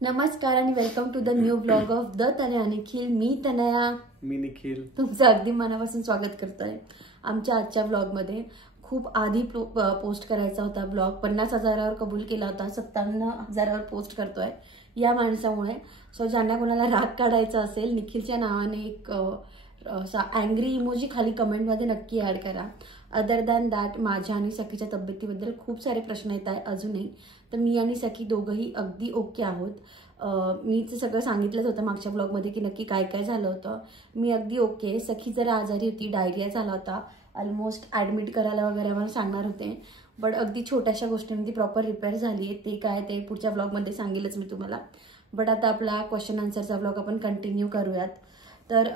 नमस्कार आणि welcome to the new blog of the Tanaya Nikhil. मी तनया, मी निखिल तुमचं अगदी मनापासून स्वागत करतोय आमच्या आजच्या ब्लॉगमध्ये. खूप आधी पोस्ट करायचा होता ब्लॉग, 50,000वर कबूल केला होता, 57,000वर पोस्ट करतोय या माणसामुळे. सो ज्यांना कोणाला राग काढायचा असेल निखिलच्या नावाने एक असा अँग्री इमोजी खाली कमेंटमध्ये नक्की ॲड करा. अदर दॅन दॅट माझ्या आणि सखीच्या तब्येतीबद्दल खूप सारे प्रश्न येत आहे अजूनही, तर मी आणि सखी दोघंही अगदी ओके आहोत. मी ते सगळं सांगितलंच होतं मागच्या ब्लॉगमध्ये की नक्की काय काय झालं होतं. मी अगदी ओके. सखी जरा आजारी होती, डायरिया झाला होता, ऑलमोस्ट ॲडमिट करायला वगैरे मला सांगणार होते, बट अगदी छोट्याशा गोष्टींनी ती प्रॉपर रिपेअर झाली आहे. ते काय ते पुढच्या ब्लॉगमध्ये सांगेलच मी तुम्हाला. बट आता आपला क्वेश्चन आन्सरचा ब्लॉग आपण कंटिन्यू करूयात. तर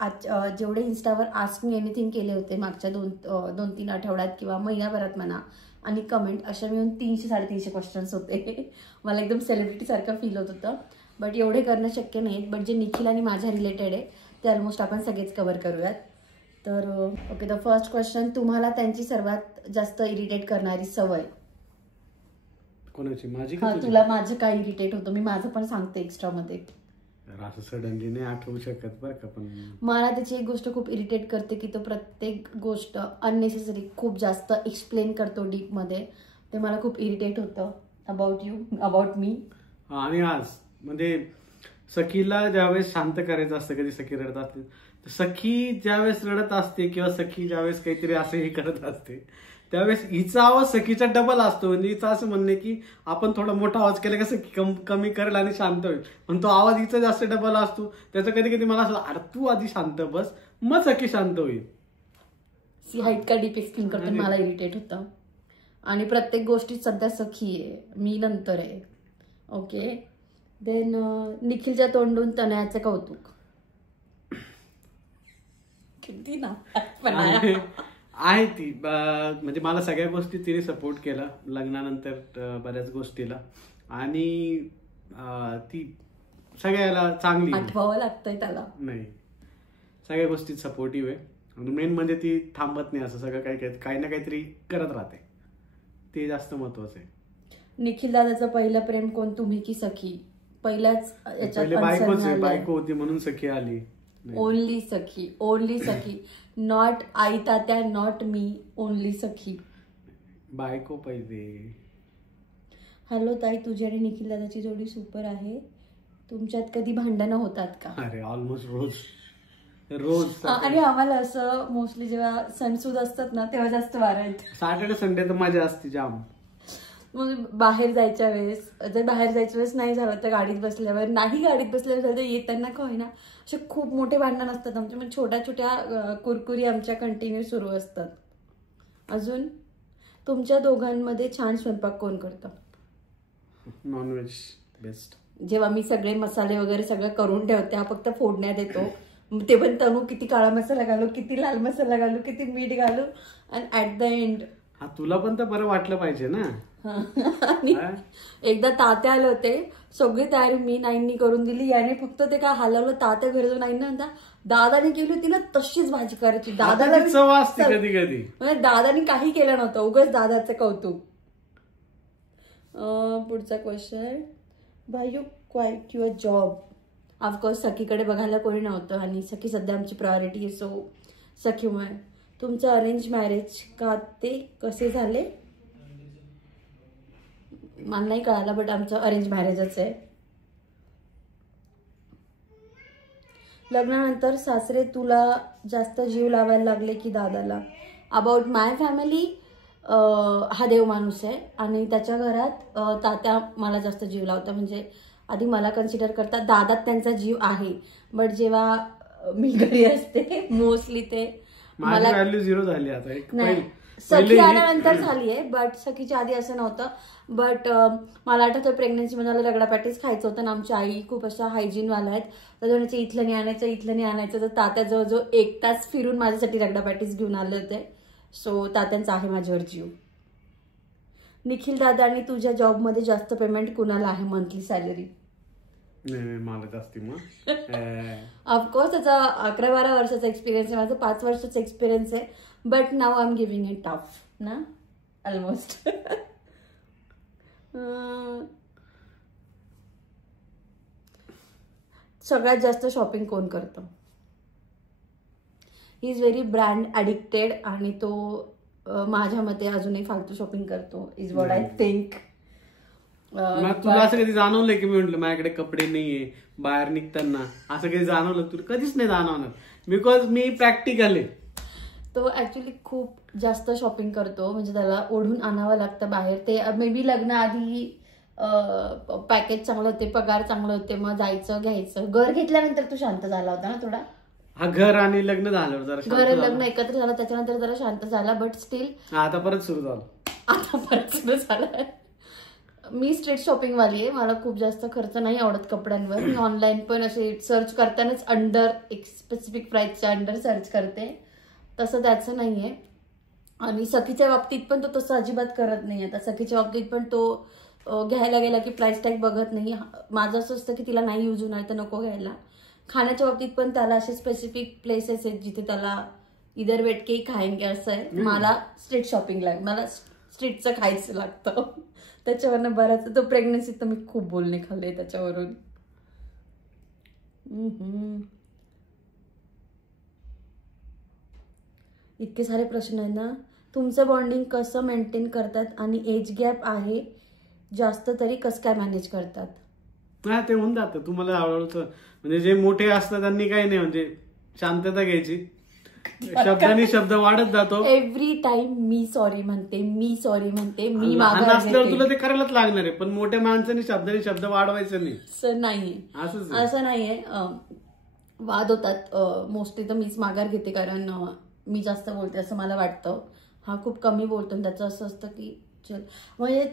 आज जेवढे इन्स्टावर आस्क मी एनिथिंग केले होते मागच्या दोन तीन आठवड्यात किंवा महिन्याभरात म्हणा, आणि कमेंट अशा मिळून 300-350 क्वेश्चन्स होते. मला एकदम सेलिब्रिटीसारखं फील होत होतं, बट एवढे करणं शक्य नाहीत. बट जे निखिल आणि माझ्या रिलेटेड आहे ते ऑलमोस्ट आपण सगळेच कव्हर करूयात. तर ओके, द फर्स्ट क्वेश्चन, तुम्हाला त्यांची सर्वात जास्त इरिटेट करणारी सवय कोणाची? माझी? तुला माझं काय इरिटेट होतं मी माझं पण सांगते एक्स्ट्रामध्ये. असं सडनली नाही आठवू शकत बरं का, पण मला त्याची एक गोष्ट खूप इरिटेट करते की तो प्रत्येक गोष्ट अननेसेसरी खूप जास्त एक्सप्लेन करतो डीपमध्ये. ते मला खूप इरिटेट होतं अबाउट यू, अबाउट मी. आणि आज म्हणजे सखीला ज्यावेळेस शांत करायचं असतं, कधी सखी रडत असते, सखी ज्यावेळेस रडत असते किंवा सखी ज्यावेळेस काहीतरी असं हे करत असते त्यावेळेस हिचा आवाज सखीचा डबल असतो. म्हणजे हिचा असं म्हणणे की आपण थोडा मोठा आवाज केला का सखी कमी करेल आणि शांत होईल, पण तो आवाज हिचा जास्त डबल असतो. त्याचं कधी कधी मला असं, अरे तू आधी शांत बस मग सखी शांत होईल. सी हाईट का डीप एक्सप्लेन करते, मला इरिटेट होतं. आणि प्रत्येक गोष्टीत सध्या सखी आहे, मी नंतर आहे. ओके, देन निखिलच्या तोंडून तनयाचं कौतुक. किती ना आहे ती, म्हणजे मला सगळ्या गोष्टी तिने सपोर्ट केला लग्नानंतर बऱ्याच गोष्टीला, आणि ती सगळ्याला चांगली, आठवावं लागतंय त्याला. नाही, सगळ्या गोष्टीत सपोर्टिव्ह आहे. आणि मेन म्हणजे ती थांबत नाही, असं सगळं काही ना काहीतरी करत राहते, ते जास्त महत्वाचं आहे. निखिल दादाचं पहिलं प्रेम कोण, तुम्ही की सखी? पहिल्याच बायको होती म्हणून सखी आली. Only Sakhi, only Sakhi, not I Tatya, not मी, ओनली सखी. बायको पहिले. हॅलो ताई, तुझी आणि निखिल दादाची जोडी सुपर आहे. तुमच्यात कधी भांडणं होतात का? अरे ऑलमोस्ट रोज. आणि आम्हाला असं मोस्टली जेव्हा सणसूद असतात ना तेव्हा जास्त वारा येते. सॅटर्डे संडे तर मजा असते जाम. मग बाहेर जायच्या वेळेस, जर बाहेर जायच्या वेळेस नाही झालं तर गाडीत बसल्यावर, नाही गाडीत बसल्यावर येताना का होईना असे खूप मोठे भांडण असतात आमच्या. म्हणजे छोट्या छोट्या कुरकुरी आमच्या कंटिन्यू सुरू असतात. अजून तुमच्या दोघांमध्ये छान स्वयंपाक कोण करतं? Non veg best. जेव्हा मी सगळे मसाले वगैरे सगळं करून ठेवते, हा फक्त फोडण्यात येतो. ते पण तनू किती काळा मसाला घालू, किती लाल मसाला घालू, किती मीठ घालू, आणि ऍट द एंड तुला पण तर बरं वाटलं पाहिजे ना. आणि एकदा तात्या आले होते, सगळी तयारी मी नाईंनी करून दिली, याने फक्त ते काय हलवलं, तात्या घरी जाऊन नाईंना दादाने केली होती ना तशीच भाजी करायची. दादाला चव असते कधी कधी, म्हणजे दादानी काही केलं नव्हतं, उगाच दादाचं कौतुक. पुढचा question, why you quit your job? Of course सखीकडे बघायला कोणी नव्हतं आणि सखी सध्या आमची प्रायोरिटी आहे, सो सखीमुळे. तुमचं अरेंज मॅरेज का, ते कसे झाले? मला नाही कळालं, बट आमचं अरेंज मॅरेजच आहे. लग्नानंतर सासरे तुला जास्त जीव लावायला लागले की दादाला? अबाउट माय फॅमिली, हा देव माणूस आहे आणि त्याच्या घरात तात्या मला जास्त जीव लावतं. म्हणजे आधी मला कन्सिडर करतात, दादात त्यांचा जीव आहे, बट जेव्हा मी घरी असते मोस्टली ते मला व्हॅल्यू झिरो झाली. आता नाही, सखी आल्यानंतर झालीये, बट सखीच्या आधी असं नव्हतं. बट मला आठवतं प्रेग्नन्सीमध्ये मला रगडा पॅटीस खायचं होतं, आणि आमच्या आई खूप अशा हायजीनवाल्या आहेत, त्याच्यामुळे इथलं नाही आणायचं, इथलं नाही आणायचं. तर तात्या जवळजवळ 1 तास फिरून माझ्यासाठी रगडा पॅटीस घेऊन आले होते. सो तात्यांचा आहे माझ्यावर जीव. निखिल दादा, आणि तुझ्या जॉबमध्ये जास्त पेमेंट कुणाला आहे मंथली सॅलरी? नाही, मला जास्ती मग ऑफकोर्स त्याचा 11-12 वर्षाचा एक्सपिरियन्स आहे, माझं 5 वर्षाचा एक्सपिरियन्स आहे. But now I am giving it tough ना, ऑलमोस्ट. सगळ्यात जास्त शॉपिंग कोण करतं? He is very brand addicted आणि तो माझ्या मते अजूनही फालतू शॉपिंग करतो इज व्हॉट आय थिंक. तुला असं कधी जाणवलंय की मी म्हटलं माझ्याकडे कपडे नाहीये बाहेर निघताना, असं कधी जाणवलं? तुला कधीच नाही जाणवणार, बिकॉज मी प्रॅक्टिकल आहे. तो ऍक्च्युली खूप जास्त शॉपिंग करतो, म्हणजे त्याला ओढून आणावं लागतं बाहेर. ते मे बी लग्नाआधी पॅकेज चांगलं होते, पगार चांगलं होते, मग जायचं घ्यायचं. घर घेतल्यानंतर तू शांत झाला होता ना थोडा? हा, घर आणि लग्न झालं जरा, घर लग्न एकत्र झालं त्याच्यानंतर जरा शांत झाला, बट स्टील आता परत सुरू झालं. मी स्ट्रीट शॉपिंग वाली आहे, मला खूप जास्त खर्च नाही आवडत कपड्यांवर. मी ऑनलाईन पण असे सर्च करतानाच अंडर एक स्पेसिफिक प्राइसच्या अंडर सर्च करते, तसं त्याचं नाहीये. आणि सखीच्या बाबतीत पण तो तसं अजिबात करत नाही. आता सखीच्या बाबतीत पण तो घ्यायला गेला की प्राइस टॅग बघत नाही. माझं असं असतं की तिला नाही यूज होणार तर नको घ्यायला. खाण्याच्या बाबतीत पण त्याला असे स्पेसिफिक प्लेसेस आहेत जिथे त्याला इधर बैठ के खाएंगे असं आहे. मला स्ट्रीट शॉपिंग लागतं, मला स्ट्रीटचं खायचं लागतं. त्याच्यावरनं बराच तो प्रेग्नन्सीत तर मी खूप बोलणे खाल्ले त्याच्यावरून. इतके सारे प्रश्न आहेत ना. तुमचं बॉन्डिंग कसं मेंटेन करतात आणि एज गॅप आहे जास्त तरी कसं काय मॅनेज करतात? नाही, ते होऊन जातं तुम्हाला हळूहळू. म्हणजे जे मोठे असतात त्यांनी काही नाही, म्हणजे शांतता घ्यायची, शब्दांनी शब्द वाढत जातो. एव्हरी टाइम मी सॉरी म्हणते, मी सॉरी म्हणते, मी मागे असल्यावर तुला ते करायलाच लागणार आहे. पण मोठ्या माणसाने शब्दांनी शब्द वाढवायचं नाही, असं नाहीये. असं नाहीये. वाद होतात मोस्टली तर मीच माघार घेते, कारण मी जास्त बोलते असं मला वाटतं. हा खूप कमी बोलतो, त्याचं असं असतं की चल. म्हणजे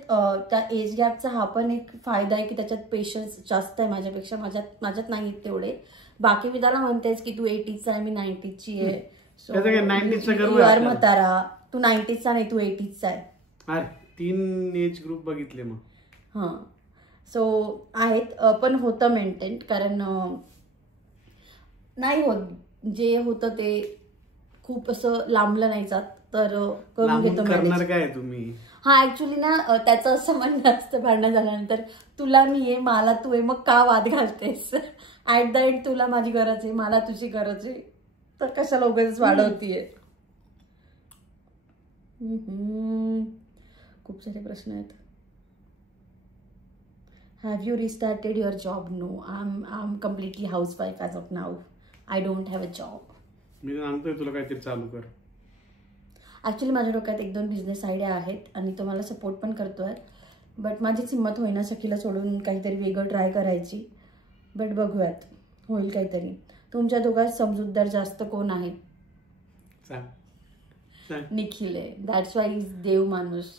त्या एज गॅपचा हा पण एक फायदा आहे की त्याच्यात पेशन्स जास्त आहे माझ्यापेक्षा. माझ्यात नाही तेवढे. बाकी मी त्याला म्हणतेच की तू 80चा आहे, मी 90ची आहे. म्हातारा तू 90चा नाही, तू 80चा आहे. 3 एज ग्रुप बघितले मग. हा, सो आहेत, पण होतं मेंटेन, कारण नाही होत जे होतं ते खूप असं लांबलं नाही जात, तर करून घेतो. करणार काय तुम्ही? हा, ऍक्च्युली ना त्याचं असं म्हणणं असतं भांडण झाल्यानंतर, तुला मी आहे, मला तू आहे, मग का वाद घालतेस? ऍट द एंड तुला माझी गरज आहे, मला तुझी गरज आहे, तर कशाला उगाच वाढवतीये? खूप सारे प्रश्न आहेत. Have you restarted your job? No, I am completely housewife as of now. I don't have a job. मी सांगतोय तुला काहीतरी चालू कर. ॲक्च्युली माझ्या डोक्यात 1-2 बिझनेस आयडिया आहेत आणि तो मला सपोर्ट पण करतोय, बट माझीच हिंमत होईना सखीला सोडून काहीतरी वेगळं ट्राय करायची. बट बघूयात, होईल काहीतरी. तुमच्या दोघांत समजूतदार जास्त कोण आहे? निखिल आहे. दॅट्स वाय इज देव माणूस.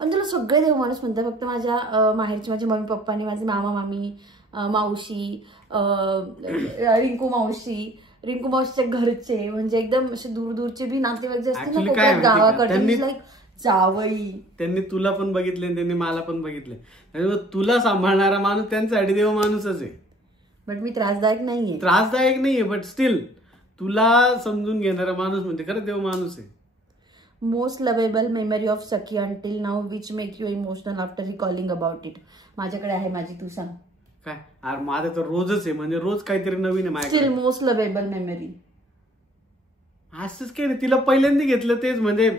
आणि तुला सगळे देव माणूस म्हणतात, फक्त माझ्या माहेरची माझे मम्मी पप्पा आणि माझे मामा मामी, मावशी, रिंकू मावशीच्या घरचे, म्हणजे एकदम असे दूरचे बी नातेवाईक जे असते ना कोकणात गावाकडे, लाईक जावई. त्यांनी तुला पण बघितले, त्यांनी मला पण बघितले. तुला सांभाळणारा माणूस त्यांच्यासाठी देव माणूसच आहे. बट मी त्रासदायक नाहीये, बट स्टील तुला समजून घेणारा माणूस म्हणजे खरं देव माणूस आहे. Most lovable memory of Sakhi until now which make you emotional after recalling about it? माझ्याकडे आहे माझी, तू सांग. काय? अरे माझं तर रोजच आहे, म्हणजे रोज काहीतरी नवीन आहे माझ्याकडे. स्टील मोस्ट लवेबल मेमरी असंच काय नाही. तिला पहिल्यांदा घेतलं तेच, म्हणजे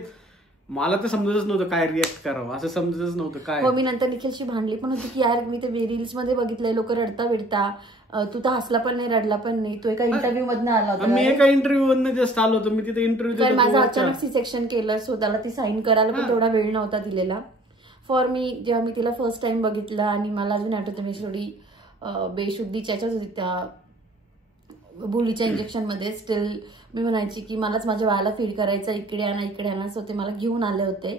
मला तर समजतच नव्हतं काय रिॲक्ट करावं, असं समजतच नव्हतं काय. हो, मी नंतर निखिलशी भांडली पण होती की यार मी ते रील्स मध्ये बघितलंय, लोक रडता बिडता, तू तर हसला पण नाही, रडला पण नाही. तो एका इंटरव्ह्यू मधनं आला होता. मी एका इंटरव्ह्यू मधनं जस्ट आलो होतो, मी तिथे इंटरव्ह्यू. माझं अचानक C-सेक्शन केलं, सो त्याला ती साईन करायला पण थोडा वेळ नव्हता दिलेला. फॉर मी जेव्हा मी तिला फर्स्ट टाइम बघितलं आणि मला अजून आठवतं मी थोडी बेशुद्धीच्या होती त्या बुलीच्या इंजेक्शन मध्ये. स्टील मी म्हणायची की मलाच माझ्या बाळाला फीड करायचं, इकडे आणा. सो ते मला घेऊन आले होते.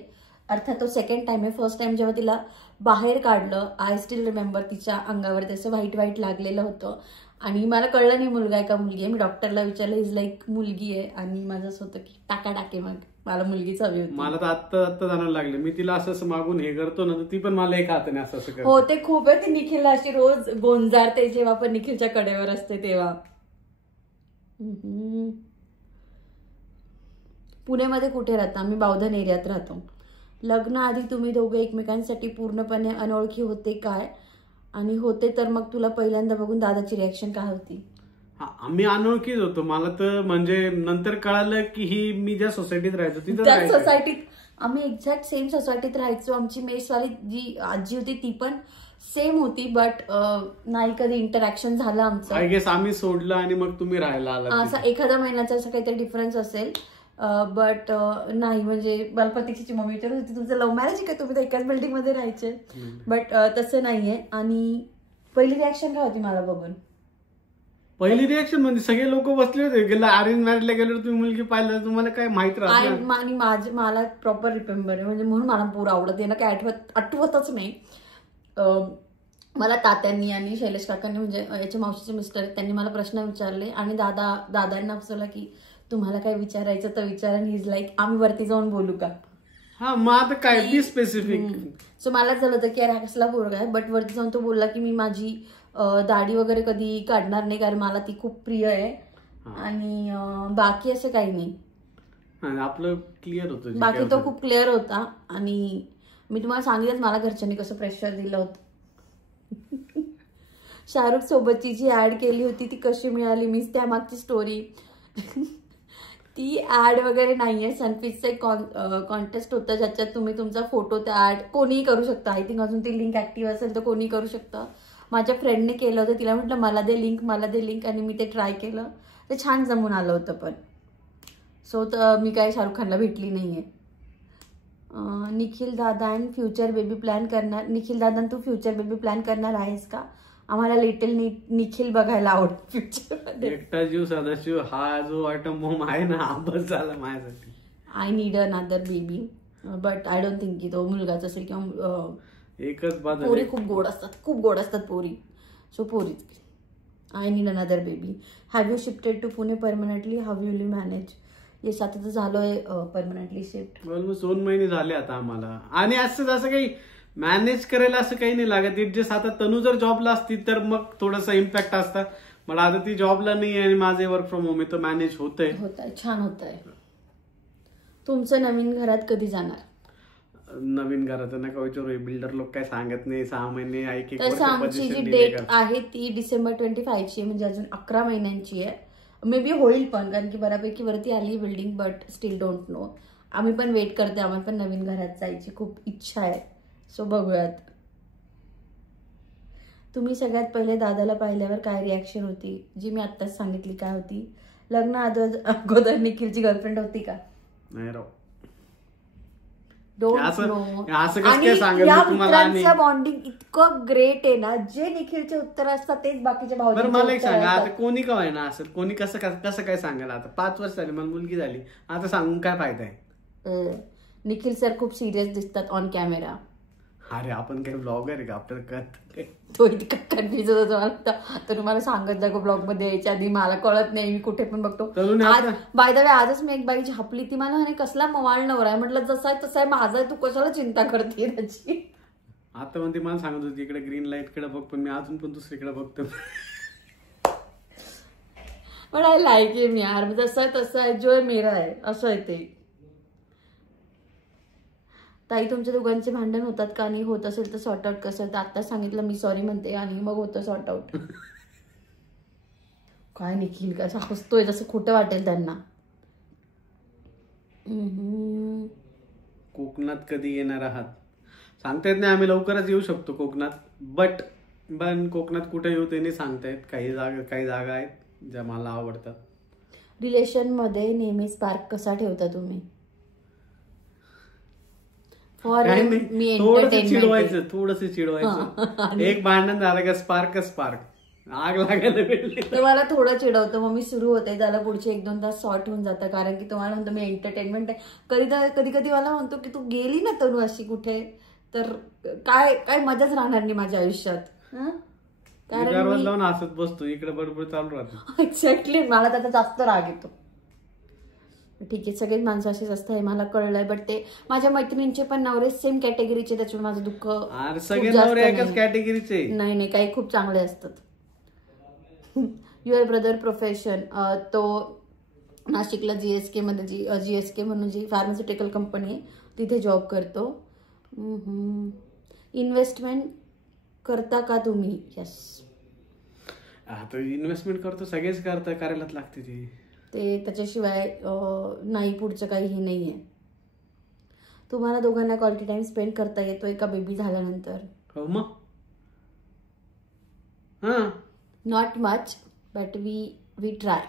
अर्थात तो सेकंड टाइम आहे. फर्स्ट टाइम जेव्हा तिला बाहेर काढलं, आय स्टील रिमेंबर तिच्या अंगावर त्याचं व्हाईट लागलेलं होतं आणि मला कळलं नाही मुलगा आहे का मुलगी आहे. मी डॉक्टरला विचारलं, इज लाईक मुलगी आहे, आणि माझं असं होतं की टाके मग मला मुलगीच हवी होती. मला तर आत्ता जाणं लागले. मी तिला असं मागून हे करतो ना, तर ती पण मला एक हाताने असं करते. हो, ते खूप आहे. ती निखिलला अशी रोज गोंजारते जेव्हा पण निखिलच्या कडेवर असते तेव्हा. पुण्यामध्ये कुठे राहता? आम्ही बावधन एरियात राहतो. लग्न आधी तुम्ही दोघे एकमेकांसाठी पूर्णपणे अनोळखी होते काय? आणि होते तर मग तुला पहिल्यांदा बघून दादाची रिॲक्शन काय होती? आम्ही अनोळखीच होतो. मला तर म्हणजे नंतर कळालं की ही मी ज्या सोसायटीत राहायचो तिथं त्या सोसायटीत आम्ही एक्झॅक्ट सेम सोसायटीत राहायचो. आमची मेसवाली जी आजी होती ती पण सेम होती, बट नाही कधी इंटरॅक्शन झालं आमचं. आय गेस आम्ही सोडलं आणि मग तुम्ही राहायला आला. असा एखाद्या महिन्याचा असं काहीतरी डिफरन्स असेल, बट नाही. म्हणजे मला प्रतीक्षाची मम्मी विचारत होती तुमचं लव्ह मॅरेज आहे का, तुम्ही तर एकाच बिल्डिंग मध्ये राहायचे, बट तसं नाहीये. आणि पहिली रिॲक्शन काय होती मला बघून? पहिली रिॲक्शन म्हणजे सगळे लोक बसले होते. गेला अरेंज मॅरेजला गेल्यावर तुम्ही मुलगी पाहिलं, तुम्हाला काय माहित राहत. आणि मला प्रॉपर रिमेंबर आहे, म्हणजे म्हणून मला पूर आवडत आहे ना, काय आठवतच नाही. मला तात्यांनी आणि शैलेश काकांनी, म्हणजे याच्या मावशीचे मिस्टर, त्यांनी मला प्रश्न विचारले आणि दादांना फसवलं की तुम्हाला काय विचारायचं तर विचारा. आणि इज लाईक आम्ही वरती जाऊन बोलू का? हा, मग आता काय ती स्पेसिफिक. सो मला झालं होतं की अरे कसला पोरगा आहे, बट वरती जाऊन तो बोलला की मी माझी दाढी वगैरे कधी काढणार नाही कारण मला ती खूप प्रिय आहे. आणि बाकी असं काही नाही, आपलं क्लिअर होतं. बाकी तो खूप क्लिअर होता. आणि मी तुम्हाला सांगितलंच मला घरच्यांनी कसं प्रेशर दिलं होतं. शाहरुख सोबतची जी ऍड केली होती ती कशी मिळाली, मीच त्यामागची स्टोरी. ती ऍड वगैरे नाहीये, सनफिशचं एक कॉन्टेस्ट होतं ज्याच्यात तुम्ही तुमचा फोटो त्या ऍड कोणीही करू शकता. आय थिंक अजून ती लिंक ऍक्टिव्ह असेल तर कोणी करू शकतं. माझ्या फ्रेंडने केलं होतं, तिला म्हटलं मला दे लिंक, आणि मी ते ट्राय केलं. ते छान जमून आलं होतं. पण सो तर मी काय शाहरुख खानला भेटली नाहीये. निखिल दादा अँड फ्युचर बेबी प्लॅन करणार. निखिल दादा तू फ्युचर बेबी प्लॅन करणार आहेस का? आम्हाला लिटिल निखिल बघायला आवडतं फ्युचरमध्ये. एकटा जीव सदाशिव हा जो आयटम बॉम्ब आहे ना, हा बस झाला माझ्यासाठी. I need another baby, but I don't think की तो मुलगाच असेल किंवा एकच बात. पोरी खूप गोड असतात पोरी. सो पोरीच. I need another baby. Have you shifted to Pune permanently? How will you manage? Yes, आता तर झालोय परमनंटली शिफ्ट. ऑलमोस्ट 2 महिने झाले आता आम्हाला. आणि असं काही मॅनेज करायला असं काही नाही लागत. इट जस्ट आता तनू जर जॉबला असती तर मग थोडासा इम्पॅक्ट असता. मला आता ती जॉबला नाही आणि माझे वर्क फ्रॉम होम आहे तर मॅनेज होतंय. छान होतंय. तुमचं नवीन घरात कधी जाणार? नवीन घराचं नका विचारू, बिल्डर लोक काय सांगत नाही. 6 महिने तसं आमची जी डेट आहे ती डिसेंबर 25 आहे, म्हणजे अजून 11 महिन्यांची आहे. मे बी होईल पण, कारण की बऱ्यापैकी वरती आली building, but still don't know. आम्ही पण वेट करते, आम्हाला पण नवीन घरात जायची खूप इच्छा आहे. सो बघूयात. तुम्ही सगळ्यात पहिले दादाला पाहिल्यावर काय रिॲक्शन होती? जी मी आत्ताच सांगितली. काय होती? लग्न अगोदर निखिलची गर्लफ्रेंड होती का? नाही राव. Don't know. आणि बॉन्डिंग इतकं ग्रेट आहे ना, जे निखिलचे उत्तर असतात तेच बाकीच्या भाऊ. मला एक सांगा, आता कोणी का व्हायना असेल, कोणी कसं काय सांगायला. आता 5 वर्ष झाली, मला मुलगी झाली, आता सांगून काय फायदा आहे? निखिल सर खूप सिरियस दिसतात ऑन कॅमेरा. अरे आपण काही ब्लॉगर आहे का, आपल्याला कळत? तो इतका कन्फ्युज होतो मला, तर तुम्हाला सांगत जा ब्लॉग मध्ये यायच्या आधी. मला कळत नाही, मी कुठे पण बघतो. बाय द वे आजच मी एक बाई झापली, ती मला कसला मवाळ नवरा आहे. म्हटलं जसा आहे तसा आहे माझा, तू कशाला चिंता करते त्याची. आता म्हणते मला सांगत होती इकडे ग्रीन लाईट कडे बघ, पण मी अजून पण दुसरीकडे बघतो. पण आय लाईक हिम यार, जसं आहे तसं आहे, जो मेरा आहे असं आहे ते. ताई तुमच्या दोघांचे भांडण होतात का? आणि होत असेल तर सॉर्ट आउट कसं? तर आता सांगितलं मी सॉरी म्हणते आणि मग होतं सॉर्ट आउट. काय निखिल कसं हसतोय, जसं खोटं वाटेल त्यांना. कोकणात कधी येणार आहात? सांगता येत नाही, आम्ही लवकरच येऊ शकतो कोकणात, बट कोकणात कुठे येऊ ते नाही सांगता येत. काही जागा आहेत ज्या मला आवडतात. रिलेशन मध्ये नेहमी स्पार्क कसा ठेवता तुम्ही? थोडस चिडवायचं. एक भांडण झालं का स्पार्क आग लागायला भेटली. तुम्हाला थोडं चिडवतं, मग मी सुरू होते, त्याला पुढचे 1-2 तास शॉर्ट होऊन जातं, कारण की तुम्हाला म्हणतो मी एंटरटेनमेंट आहे. कधी मला म्हणतो की तू गेली ना तनु अशी कुठे, तर काय मजाच राहणार नाही माझ्या आयुष्यात. कारण लावून हसत बसतो, इकडे बडबड चालू राहतो. एक्झॅक्टली, मला त्याचा जास्त राग येतो. ठीक आहे, सगळेच माणसं अशीच असतं हे मला कळलंय, बट ते माझ्या मैत्रिणींचे पण नवरे सेम कॅटेगरीचे, त्याच्यामुळे माझं दुःख. सगळे नवरे एकाच कॅटेगरीचे नाही, काही खूप चांगले असतात. Your brother profession? तो नाशिकला जीएसके मध्ये, जीएसके म्हणून जी फार्मास्युटिकल कंपनी आहे तिथे जॉब करतो. इन्व्हेस्टमेंट करता का तुम्ही? यस. आता इन्व्हेस्टमेंट करतो, सगळेच करायलाच लागते ते त्याच्याशिवाय नाही पुढचं काही हे नाहीये. तुम्हाला दोघांना क्वालिटी टाइम स्पेंड करता येतोय का बेबी झाल्यानंतर? हो मग. Not much but we try.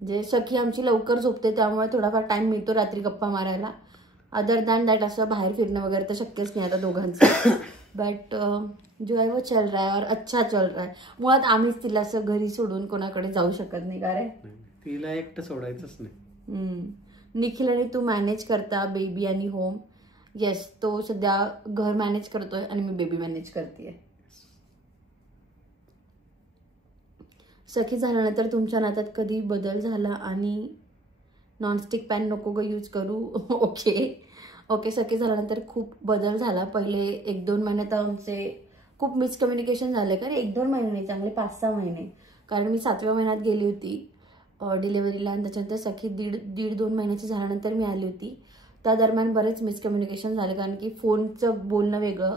म्हणजे सखी आमची लवकर झोपते त्यामुळे थोडाफार टाइम मिळतो रात्री गप्पा मारायला. अदर दॅन दॅट असं बाहेर फिरणं वगैरे तर शक्यच नाही आता दोघांचं. बट जो आहे वो चल रहा है और अच्छा चल रहा है. मुळात आम्हीच तिला असं घरी सोडून कोणाकडे जाऊ शकत नाही का रे? तिला एकटं सोडायचंच नाही. निखिल आणि तू मॅनेज करता बेबी आणि होम? येस, तो सध्या घर मॅनेज करतोय आणि मी बेबी मॅनेज करतेय. सखी झाल्यानंतर तुमच्या नात्यात कधी बदल झाला आणि नॉनस्टिक पॅन नको ग यूज करू? ओके. सखी झाल्यानंतर खूप बदल झाला. पहिले 1-2 महिन्यात आमचे खूप मिसकम्युनिकेशन झाले. कारण 1-2 महिने नाही, चांगले 5-6 महिने. कारण मी 7व्या महिन्यात गेली होती डिलिव्हरीला आणि त्याच्यानंतर सखी 1.5-2 महिन्याची झाल्यानंतर मी आली होती. त्या दरम्यान बरेच मिसकम्युनिकेशन झाले कारण की फोनचं बोलणं वेगळं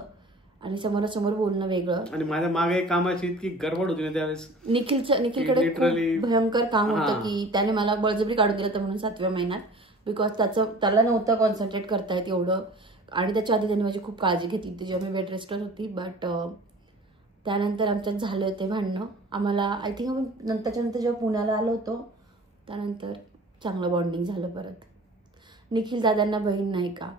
आणि समोरासमोर बोलणं वेगळं. आणि माझ्या मागे कामाची इतकी गडबड होती ना त्यावेळेस. निखिलकडे खूप भयंकर काम होतं की त्याने मला बळजबरी काढून दिलं होतं म्हणून 7व्या महिन्यात. बिकॉज त्याला नव्हतं कॉन्सन्ट्रेट करता येत एवढं. आणि त्याच्या आधी त्यांनी माझी खूप काळजी घेतली होती जेव्हा मी बेड रेस्टवर होती. बट त्यानंतर आमच्यात झालं होते भांडणं. आम्हाला आय थिंक आपण नंतर जेव्हा पुण्याला आलो होतो त्यानंतर चांगलं बॉन्डिंग झालं परत. निखिल दादांना बहीण नाही का?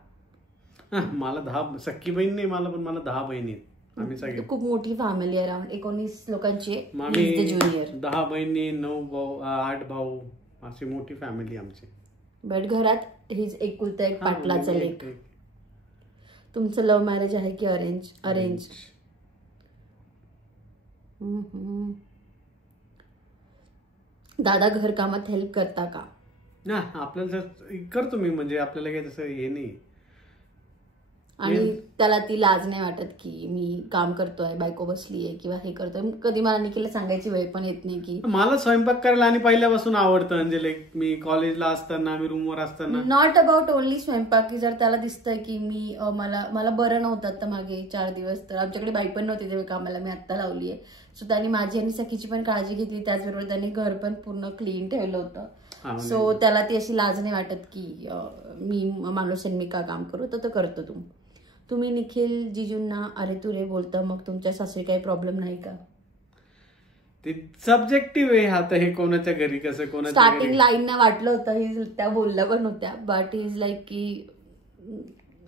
मला 10 सख्खी बहीण नाही मला, पण मला 10 बहिणी आहेत. आम्ही सगळे खूप मोठी फॅमिली, अराउंड 19 लोकांची ज्युनियर. 10 बहिणी, 9 भाऊ, 8 भाऊ, अशी मोठी फॅमिली आमची. बट घरात हीच एकुलता एक पाटलाचा लेक. तुमचं लव्ह मॅरेज आहे की अरेंज? दादा घरकामात हेल्प करता का? आपल्याला करतो मी, म्हणजे आपल्याला काही तसं हे नाही. आणि त्याला ती लाज नाही वाटत की मी काम करतोय, बायको बसलीये किंवा हे करतोय? कधी मला निखिलला सांगायची वेळ पण येत नाही की मला स्वयंपाक करायला आणि पहिल्यापासून आवडतं. म्हणजे लाईक मी कॉलेजला असताना, मी रूमवर असताना. नॉट अबाउट ओनली स्वयंपाक, की जर त्याला दिसतंय की मी मला बरं नव्हतं आता मागे 4 दिवस, तर आमच्याकडे बाई पण नव्हती तेव्हा कामाला, मी आत्ता लावलीये. सो त्यांनी माझी आणि सखीची पण काळजी घेतली. त्याचबरोबर त्यांनी घर पण पूर्ण क्लीन ठेवलं होतं. सो त्याला ती अशी लाज नाही वाटत की मी माणूस मी का काम करू, तर करतो. तुम्ही निखिल जिजूंना अरे तुरे बोलता, मग तुमच्या सासरी काही प्रॉब्लेम नाही का? ते सब्जेक्टिव्ह आहे. आता हे कोणाच्या घरी कसं, कोणाच्या स्टार्टिंग लाईनना वाटलं होतं, त्या बोलल्या पण होत्या. बट इज लाईक की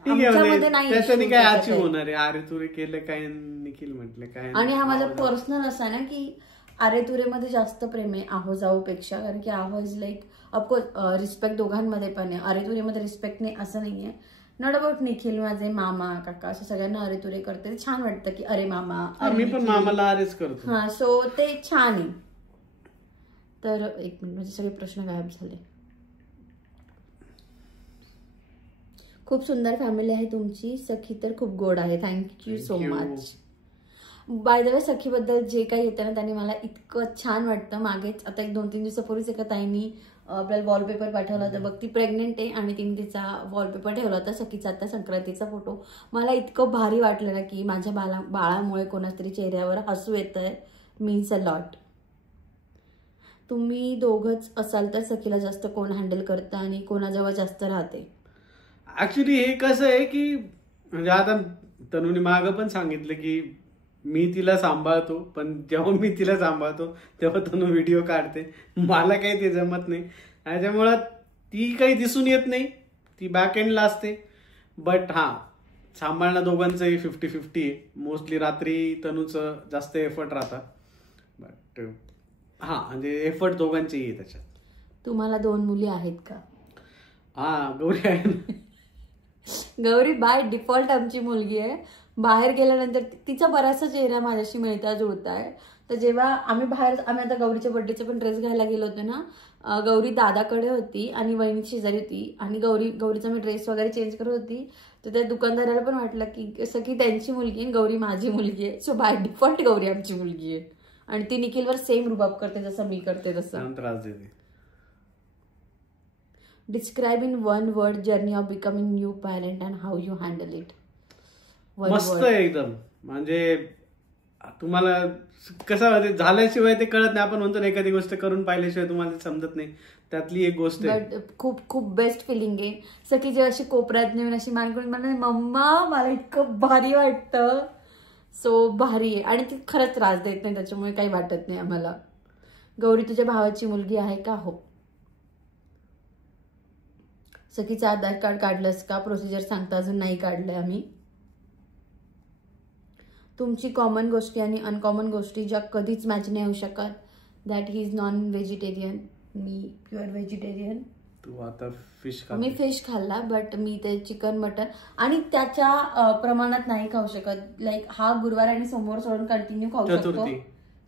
त्याच्याने काय अचीव होणार आहे? अरे तुरे केलं काय, निखिल म्हटलं काय. आणि हा माझा पर्सनल असा ना की अरे तुरेमध्ये जास्त प्रेम आहे आहो जाऊ पेक्षा. कारण की आहो इज लाईक ऑफकोर्स रिस्पेक्ट दोघांमध्ये पण आहे. अरे तुरेमध्ये रिस्पेक्ट नाही असं नाहीये. नॉट अबाउट निखिल, माझे मामा काका असं सगळ्यांना अरे तुरे करते. ते छान वाटतं की अरे मामा, मी पण मामाला अरेच करतो. सो ते छान आहे. तर 1 मिनिट, माझे सगळे प्रश्न गायब झाले. खूप सुंदर फॅमिली आहे तुमची. सखी तर खूप गोड आहे. Thank you so much. By the way, सखीबद्दल जे काही येतं ना त्यांनी मला इतकं छान वाटतं. मागेच आता 1-2-3 दिवसापूर्वीच एका ताईंनी आपल्याला वॉलपेपर पाठवला होता. बघ, ती प्रेग्नेंट आहे आणि तिने तिचा वॉलपेपर ठेवला होता सखीचा आता संक्रांतीचा फोटो. मला इतकं भारी वाटलं ना की माझ्या बाळामुळे कोणाच तरी चेहऱ्यावर हसू येतंय. Means a lot. तुम्ही दोघंच असाल तर सखीला जास्त कोण हँडल करतं आणि कोणाजवळ जास्त राहते? ऍक्च्युली हे कसं आहे की म्हणजे आता तनुने मागं पण सांगितलं की मी तिला सांभाळतो, पण जेव्हा मी तिला सांभाळतो तेव्हा तनु व्हिडिओ काढते. मला काही ते जमत नाही. त्याच्यामुळं ती काही दिसून येत नाही, ती बॅक एंडला असते. बट सांभाळणं दोघांचंही 50-50 आहे. मोस्टली रात्री तनुचं जास्त एफर्ट राहतात. बट म्हणजे एफर्ट दोघांचेही आहे त्याच्यात. तुम्हाला 2 मुली आहेत का? गौरी आहे ना. गौरी बाय डिफॉल्ट आमची मुलगी आहे. बाहेर गेल्यानंतर तिचा बराचसा चेहरा माझ्याशी मिळता जुळता आहे. तर जेव्हा आम्ही आता गौरीच्या बर्थडेचा पण ड्रेस घ्यायला गेलो होतो ना, गौरी दादाकडे होती आणि वहिनी शेजारी होती आणि गौरीचा मी ड्रेस वगैरे चेंज करत होती. तर त्या दुकानदाराला पण वाटलं की सखी त्यांची मुलगी आहे, गौरी माझी मुलगी आहे. सो बाय डिफॉल्ट गौरी आमची मुलगी आहे. आणि ती निखिलवर सेम रुबाब करते जसं मी करते तसं. त्रास देते. Describe in 1 word journey of becoming new parent and how you handle it. मस्त आहे एकदम. म्हणजे तुम्हाला कसं झाल्याशिवाय ते कळत नाही. आपण म्हणतो ना एखादी गोष्ट करून पाहिल्याशिवाय तुम्हाला समजत नाही, त्यातली एक गोष्ट आहे. बट खूप खूप बेस्ट फिलिंग आहे. सखी जे अशी कोपऱ्यात नेऊन अशी मान करून म्हणते मम्मा मला इतकं भारी वाटतं. सो भारी आहे आणि ती खरंच त्रास देत नाही, त्याच्यामुळे काही वाटत नाही आम्हाला. गौरी तुझ्या भावाची मुलगी आहे का? हो. सखीचं आधार कार्ड काढलंस का? प्रोसिजर सांगता. अजून नाही काढलंय आम्ही. तुमची कॉमन गोष्टी आणि अनकॉमन गोष्टी ज्या कधीच मॅच नाही होऊ शकत. That he is non vegetarian. मी प्युअर व्हेजिटेरियन. तू आता फिश खा. मी फिश खाल्ला, बट मी ते चिकन मटन आणि त्याच्या प्रमाणात नाही खाऊ शकत. लाईक हा गुरुवार आणि सोमवार सोडून कंटिन्यू खाऊ शकतो.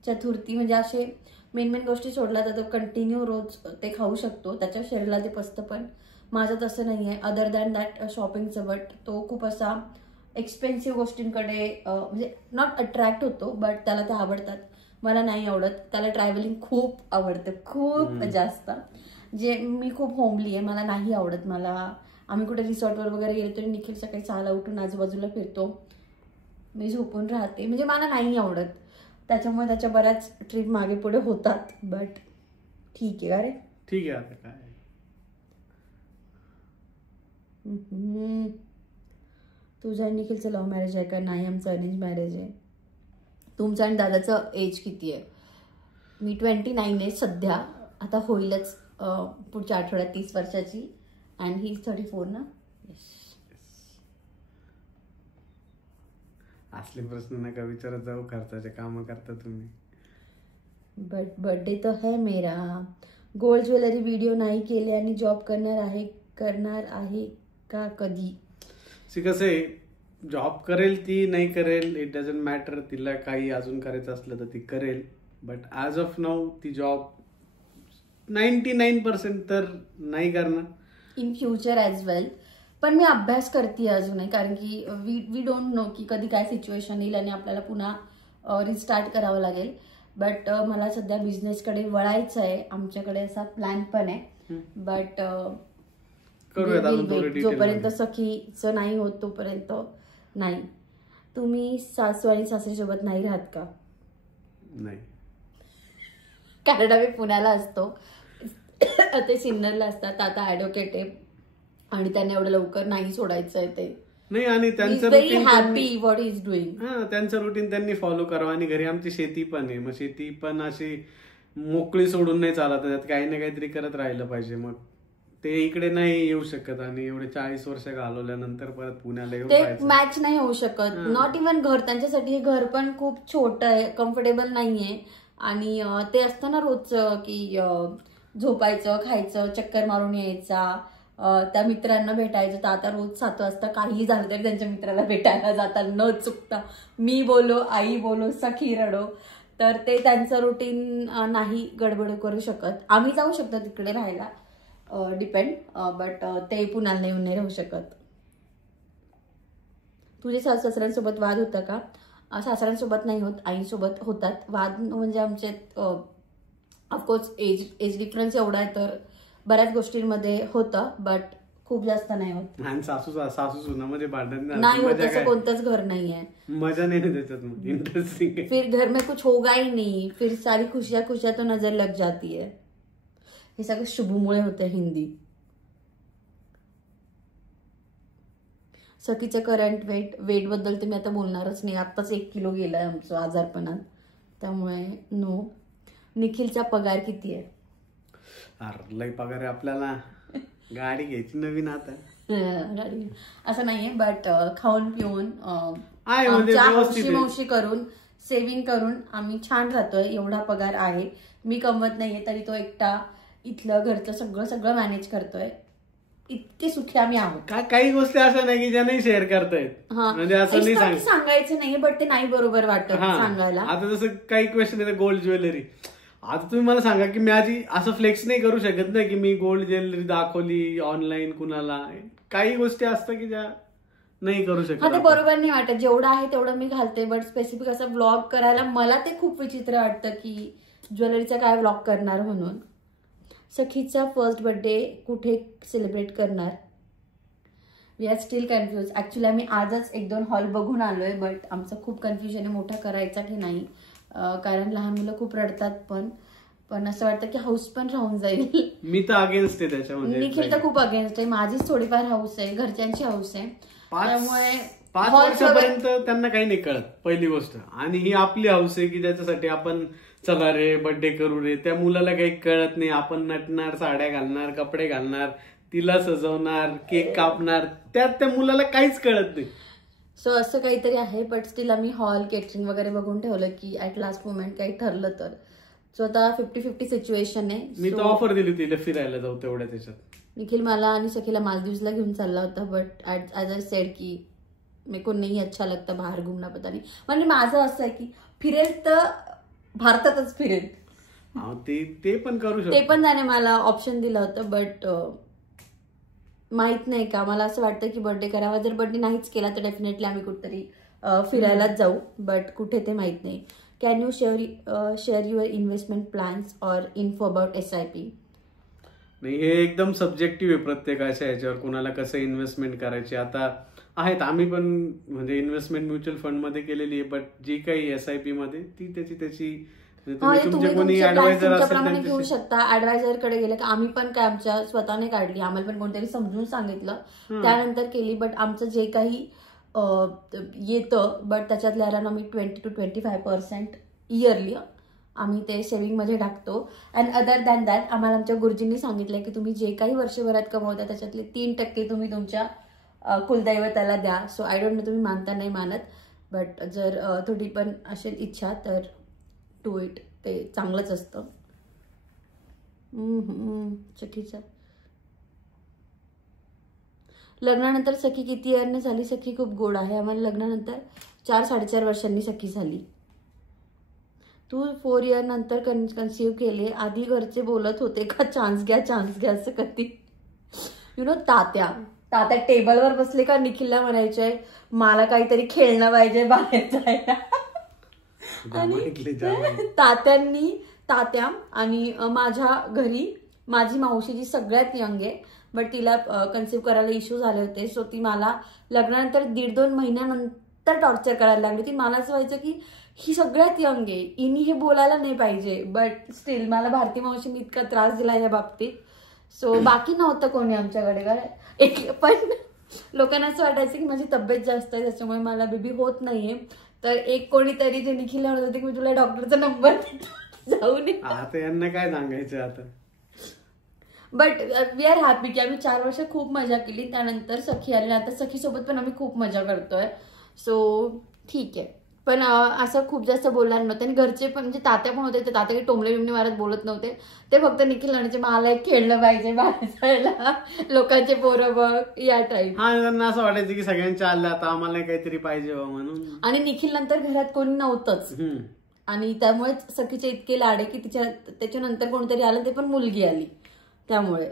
चतुर्थी म्हणजे असे मेन गोष्टी सोडला तर तो कंटिन्यू रोज ते खाऊ शकतो. त्याच्या शरीराला ते पचतं. पण माझं तसं नाही आहे. अदर दॅन दॅट शॉपिंगचं, बट तो खूप असा एक्सपेन्सिव्ह गोष्टींकडे म्हणजे नॉट अट्रॅक्ट होतो, बट त्याला ते आवडतात. मला नाही आवडत. त्याला ट्रॅव्हलिंग खूप आवडतं, खूप जास्त. जे मी खूप होमली आहे, मला नाही आवडत. मला आम्ही कुठे रिसॉर्टवर वगैरे गेलो तरी निखिल सकाळी 6ला उठून आजूबाजूला फिरतो, मी झोपून राहते. म्हणजे मला नाही आवडत. त्याच्यामुळे त्याच्या बऱ्याच ट्रिप मागे पुढे होतात. बट ठीक आहे. अरे ठीक आहे. आता काय तुझं आणि निखिलचं लव्ह मॅरेज आहे का? नाही, आमचं अरेंज मॅरेज आहे. तुमचं आणि दादाचं एज किती आहे? मी 29 आहे सध्या. आता होईलच पुढच्या आठवड्यात 30 वर्षाची. अँड ही 34 ना? असले प्रश्न नका विचारत जाऊ. खर्चाचे काम करता तुम्ही. बट बर्थडे तो है मेरा. गोल्ड ज्वेलरी व्हिडिओ नाही केले आणि जॉब करणार आहे का कधी? कसं आहे, जॉब करेल ती, नाही करेल इट डझंट मॅटर. तिला काही अजून करायचं असलं तर ती करेल. बट ॲज ऑफ नाऊ ती जॉब 99% तर नाही करणार. इन फ्युचर ॲज वेल. पण मी अभ्यास करते अजूनही, कारण की वी डोंट नो की कधी काय सिच्युएशन येईल आणि आपल्याला पुन्हा रिस्टार्ट करावं लागेल. बट मला सध्या बिझनेसकडे वळायचं आहे. आमच्याकडे असा प्लॅन पण आहे. बट जोपर्यंत सखीचं नाही होत तोपर्यंत नाही. तुम्ही सासू आणि सासरीसोबत नाही राहत का? नाही, कारण आम्ही पुण्याला असतो, ते सिन्नरला असतात. आता ऍडव्होकेट आहे आणि त्यांना एवढं लवकर नाही सोडायचं आहे. ते नाही आणि त्यांचं very happy what is doing. त्यांचं रुटीन त्यांनी फॉलो करावं. आणि घरी आमची शेती पण आहे, मग शेती पण अशी मोकळी सोडून नाही चालत. त्यात काही ना काहीतरी करत राहिलं पाहिजे. मग ते इकडे नाही येऊ शकत आणि एवढे 40 वर्ष घालवल्यानंतर परत पुण्याला येऊन ते मॅच नाही होऊ शकत. नॉट इव्हन घर. त्यांच्यासाठी हे घर पण खूप छोटं आहे, कम्फर्टेबल नाहीये. आणि ते असतं ना रोजचं की झोपायचं, खायचं, चक्कर मारून यायचा, त्या मित्रांना भेटायचं. तर आता रोज 7 वाजता काहीही झालं तरी त्यांच्या मित्राला भेटायला जाता न चुकता. मी बोलो, आई बोलो, सखी रडो. तर ते त्यांचं रुटीन नाही गडबड करू शकत. आम्ही जाऊ शकतो तिकडे राहायला, डिपेंड. बट ते पुण्याला येऊन नाही राहू शकत. तुझे सासऱ्यांसोबत वाद होता का? सासऱ्यांसोबत नाही होत, आईसोबत होतात वाद. म्हणजे आमचे ऑफकोर्स एज डिफरन्स एवढा आहे तर बऱ्याच गोष्टींमध्ये होतं, बट खूप जास्त नाही होत. सासू सुना म्हणजे भांडण नाही होत. असं कोणतंच घर नाही आहे. मजा नाही त्याच्यात. इंटरेस्टिंग. फिर घर में कुछ होगा ही नहीं, फिर सारी खुशियां तो नजर लग जाती है. हे सगळं शुभमुळे होतं. हिंदी. सखीचं करंट वेट बद्दल तर मी आता बोलणारच नाही. आत्ताच 1 किलो गेलाय आमचं आजारपणात, त्यामुळे नो. निखिलचा पगार किती आहे? अरे लय पगार आहे आपल्याला. गाडी घ्यायची नवीन आता. गाडी असं नाहीये, बट खाऊन पिऊन मौशी करून सेव्हिंग करून आम्ही छान राहतोय. एवढा पगार आहे. मी कमवत नाहीये तरी तो एकटा इथलं घरचं सगळं मॅनेज करतोय. इतके सुखी आम्ही आहोत. काही गोष्टी अशा नाही की ज्या नाही शेअर करतायत. म्हणजे असं नाही सांगायचं नाही, बट ते नाही बरोबर वाटत सांगायला. आता जसं काही क्वेश्चन येतं गोल्ड ज्वेलरी. आता तुम्ही मला सांगा की मी आधी असं फ्लेक्स नाही करू शकत नाही की मी गोल्ड ज्वेलरी दाखवली ऑनलाईन कुणाला. काही गोष्टी असतात की ज्या नाही करू शकत. ते बरोबर नाही वाटत. जेवढं आहे तेवढं मी घालते, बट स्पेसिफिक असं व्लॉग करायला मला ते खूप विचित्र वाटतं की ज्वेलरीचा काय व्लॉग करणार म्हणून. सखीचा फर्स्ट बर्थडे कुठे सेलिब्रेट करणार? We are still confuse. Actually आम्ही आजच 1-2 हॉल बघून आलोय, बट आमचं खूप कन्फ्युजन आहे मोठा करायचा की नाही, कारण लहान मुलं खूप रडतात. पण असं वाटतं की हाऊस पण राहून जाईल. मी तर अगेन्स्ट आहे त्याच्यामध्ये. निखिल तर खूप अगेन्स्ट आहे. माझीच थोडीफार हाऊस आहे, घरच्यांची हाऊस आहे. त्यामुळे 5 वर्षापर्यंत त्यांना काही नाही कळत पहिली गोष्ट. आणि ही आपली हाऊस आहे की ज्याच्यासाठी आपण चला रे बर्थडे करू रे. त्या मुलाला काही कळत नाही. आपण नटणार, साड्या घालणार, कपडे घालणार, तिला सजवणार, केक कापणार, त्यात त्या मुलाला काहीच कळत नाही. सो असं काहीतरी आहे. बट स्टील आम्ही हॉल, केटरिंग वगैरे बघून ठेवलं की ऍट लास्ट मोमेंट काही ठरलं तर. सो आता 50-50 सिच्युएशन आहे. मी तर ऑफर दिली तिला फिरायला जाऊ तेवढ्या त्याच्यात. निखिल मला आणि सखीला मालदीव्सला घेऊन चालला होता, बट ऍज आय सेड की मेरे को नहीं अच्छा लगता बाहेर घुमना, पता नहीं. म्हणजे माझं असं आहे की फिरेल तर भारतातच फिरेल. ते पण करू शकतो. ते पण त्याने मला ऑप्शन दिलं होतं, बट माहित नाही का, मला असं वाटतं की बर्थडे करावा. जर बर्थडे नाहीच केला तर डेफिनेटली आम्ही कुठेतरी फिरायलाच जाऊ, बट कुठे ते माहित नाही. Can you share your investment plans or info about SIP? नाही, हे एकदम सब्जेक्टिव्ह आहे प्रत्येकाच्या याच्यावर, कोणाला कसं इन्व्हेस्टमेंट करायची. आता आहेत आम्ही पण म्हणजे इन्व्हेस्टमेंट म्युच्युअल फंड मध्ये केलेली आहे, बट जी काही SIP मध्ये ती त्याची तुमचे कोणी ऍडवायझर असेल घेऊ शकता. ऍडवायझर कडे गेले का आम्ही पण काय आमच्या स्वतःने काढली, आम्हाला पण कोणतरी समजून सांगितलं, त्यानंतर केली. बट आमचं जे काही येतं, बट त्याच्यातल्या आम्ही 20 to 25% इयरली आम्ही ते सेव्हिंग मध्ये टाकतो. अँड अदर दॅन दॅट आम्हाला आमच्या गुरुजींनी सांगितलंय की तुम्ही जे काही वर्षभरात कमवता त्याच्यातले 3% तुम्ही तुमच्या कुलदैवताला द्या. सो आय डोंट नो तुम्ही मानता नाही मानत, बट जर थोडी पण असेल इच्छा तर टू इट, ते चांगलंच असतं. सखीचं लग्नानंतर सखी किती इयरने झाली? सखी खूप गोड आहे. आम्हाला लग्नानंतर 4-4.5 वर्षांनी सखी झाली. तू 4 इयर नंतर कन्सिव्ह केले. आधी घरचे बोलत होते का चान्स घ्या असं कधी? तात्या टेबलवर बसले का निखिलला म्हणायचे मला काहीतरी खेळणं पाहिजे बाहेर जायला. आणि तात्या आणि माझ्या घरी माझी मावशी जी सगळ्यात यंग आहे, बट तिला कन्सिव्ह करायला इश्यू झाले होते. सो ती मला लग्नानंतर 1.5-2 महिन्यानंतर टॉर्चर करायला लागली होती. मला असं व्हायचं की ही सगळ्यात यंग आहे, इनी हे बोलायला नाही पाहिजे, बट स्टील मला भारती मावशीने इतका त्रास दिला या बाबतीत. सो बाकी नव्हतं कोणी आमच्याकडे. पण लोकांना असं वाटायचं की माझी तब्येत जास्त आहे त्याच्यामुळे मला बेबी होत नाहीये. तर एक कोणीतरी जे निखिलला म्हणत होते की मी तुला डॉक्टरचा नंबर जाऊन आता यांना काय सांगायचं आता. बट वी आर हॅपी की आम्ही 4 वर्ष खूप मजा केली. त्यानंतर सखी आली, आता सखीसोबत पण आम्ही खूप मजा करतोय. सो ठीक आहे. पण असं खूप जास्त बोलणार नव्हतं. आणि घरचे पण म्हणजे तात्या पण होते, ते तात्या काही टोमले बिमले मारत बोलत नव्हते. ते फक्त निखिल म्हणायचे मला एक खेळलं पाहिजे बाहेर जायला, लोकांचे पोरं बघ या टाईप. त्यांना असं वाटायचं की सगळ्यांच्या आल्या आता आम्हाला काहीतरी पाहिजे म्हणून. आणि निखिल नंतर घरात कोणी नव्हतंच, आणि त्यामुळेच सखीचे इतके लाडे की त्याच्यानंतर कोणतरी आलं, ते पण मुलगी आली. त्यामुळे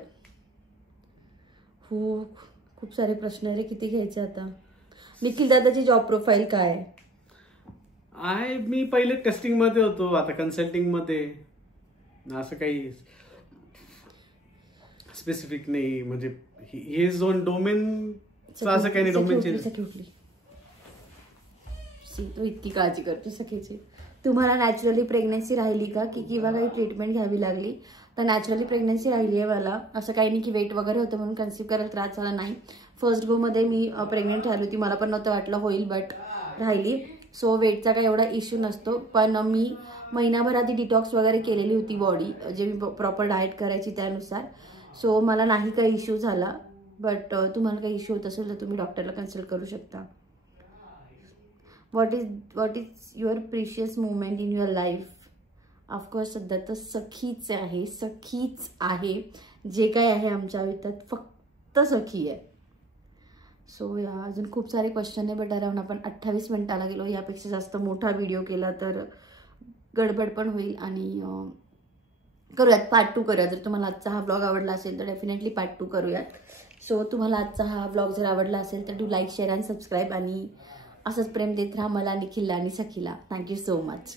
खूप सारे प्रश्न रे, किती घ्यायचे आता. निखिल दादाची जॉब प्रोफाईल काय आहे? मी पहिले टेस्टिंग मध्ये होतो, आता कन्सल्टिंग मध्ये. असं काही स्पेसिफिक नाही, म्हणजे हे झोन डोमेन असं काही नाही. डोमेन चेंज तू इतकी काळजी करते सखीची. तुम्हाला नॅचरली प्रेग्नन्सी राहिली का की किंवा काही ट्रीटमेंट घ्यावी लागली? तर नॅचरली प्रेग्नन्सी राहिली आहे मला. असं काही नाही की वेट वगैरे होतं म्हणून कन्सिव्ह करायला त्रास झाला नाही. फर्स्ट गो मध्ये मी प्रेग्नेंट राहिली होती, मला पण नव्हतं वाटलं होईल, बट राहिली. सो वेटचा काही एवढा इश्यू नसतो. पण मी महिनाभर आधी डिटॉक्स वगैरे केलेली होती बॉडी, जे मी प्रॉपर डाएट करायची त्यानुसार. सो मला नाही काही इश्यू झाला. बट तुम्हाला काही इश्यू होत असेल तर तुम्ही डॉक्टरला कन्सल्ट करू शकता. What is your precious moment in your life? Of course सध्या तर सखीच आहे. जे काय आहे आमच्या आयुष्यात फक्त सखी आहे. सो या अजून खूप सारे क्वेश्चन आहे, बट अराउंड आपण 28 मिनिटाला गेलो. यापेक्षा जास्त मोठा व्हिडिओ केला तर गडबड पण होईल. आणि करूयात पार्ट 2 करूयात. जर तुम्हाला आजचा हा ब्लॉग आवडला असेल तर डेफिनेटली पार्ट 2 करूयात. सो तुम्हाला आजचा हा ब्लॉग जर आवडला असेल तर do like, share and subscribe. आणि असंच प्रेम देत राहा मला, निखिलला आणि सखीला. Thank you so much.